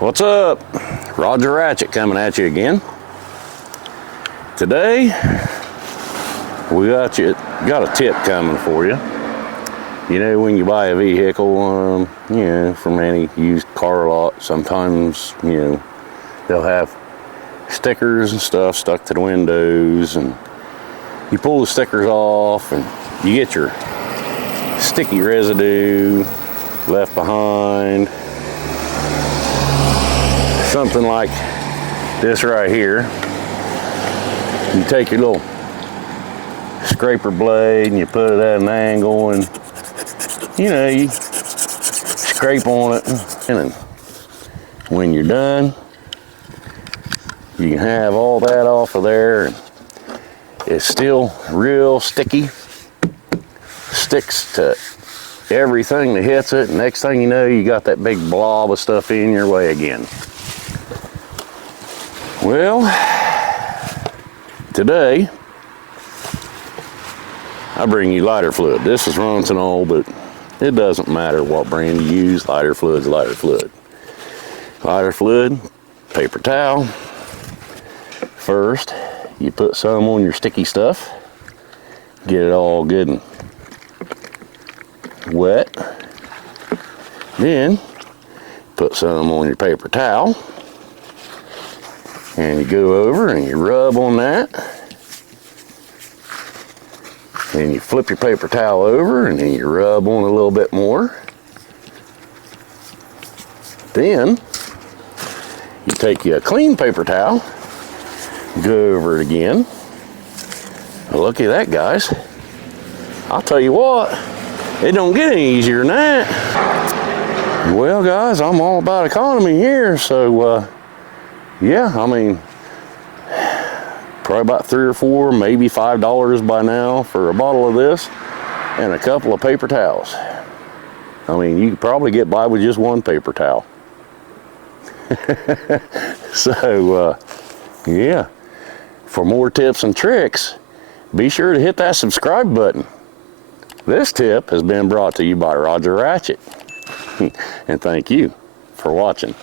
What's up? Roger Ratchet coming at you again. Today we got a tip coming for you. You know, when you buy a vehicle, from any used car lot, sometimes they'll have stickers and stuff stuck to the windows, and you pull the stickers off and you get your sticky residue left behind. Something like this right here. You take your little scraper blade and you put it at an angle, and you scrape on it, and then when you're done, you can have all that off of there. It's still real sticky, sticks to everything that hits it. Next thing you know, you got that big blob of stuff in your way again. Well, today I bring you lighter fluid. This is Ronson old, but it doesn't matter what brand you use. Lighter fluid's lighter fluid. Lighter fluid, paper towel. First, you put some on your sticky stuff. Get it all good and wet. Then, put some on your paper towel. And you go over and you rub on that. And you flip your paper towel over and then you rub on a little bit more. Then you take you a clean paper towel, go over it again. Well, look at that, guys. I'll tell you what, it don't get any easier than that. Well, guys, I'm all about economy here, so yeah, I mean, probably about $3 or $4, maybe $5 by now for a bottle of this and a couple of paper towels. I mean, you could probably get by with just one paper towel. So, yeah, for more tips and tricks, be sure to hit that subscribe button. This tip has been brought to you by Roger Ratchet. And thank you for watching.